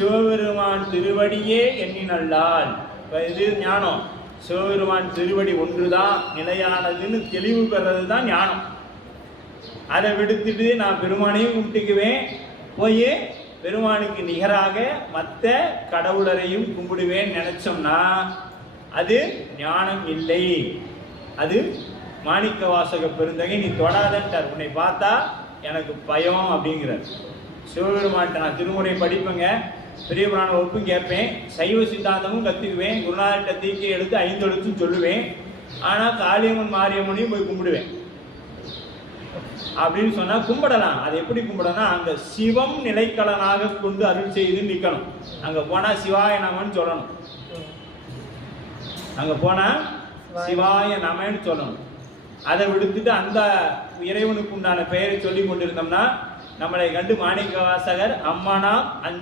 சிவபெருமான் திருவடியே எண்ணினல்லால். இது ஞானம். சிவபெருமான் திருவடி ஒன்றுதான் நிலையானதுன்னு தெளிவு பெறது தான் ஞானம். அதை விடுத்துட்டு நான் பெருமானையும் கும்பிட்டுக்குவேன். போய் பெருமானுக்கு நிகராக மற்ற கடவுளரையும் கும்பிடுவேன் நினைச்சோம்னா அது ஞானம் இல்லை. அது மாணிக்க வாசக பெருந்தகை நீ தொடாதன்ட்டார். உன்னை பார்த்தா எனக்கு பயம் அப்படிங்கிறார். சிவபெருமான்ட்ட நான் திருமுறை படிப்பேங்க. பெரிய புராண வகுப்பும் கேட்பேன். சைவ சித்தாந்தமும் கற்றுக்குவேன் குருநாதர்கிட்ட தீக்கை எடுத்து ஐந்தெழுத்தும் சொல்லுவேன். ஆனால் காளியம்மன் மாரியம்மனையும் போய் கும்பிடுவேன். அப்படின்னு சொன்னா கும்பிடலாம். அது எப்படி கும்பிடலாம் அங்க சிவம் நிலைக்கலனாக கொண்டு அருள் செய்து நிற்கணும் அங்க போனா சிவாய நமன்னு சொல்லணும். அங்க போனா சிவாய நமன்னு சொல்லணும். அதை விடுத்துட்டு அந்த இறைவனுக்கு உண்டான பெயரை சொல்லி கொண்டிருந்தோம்னா நம்மளை கண்டு மாணிக்க வாசகர் அம்மானா அஞ்சு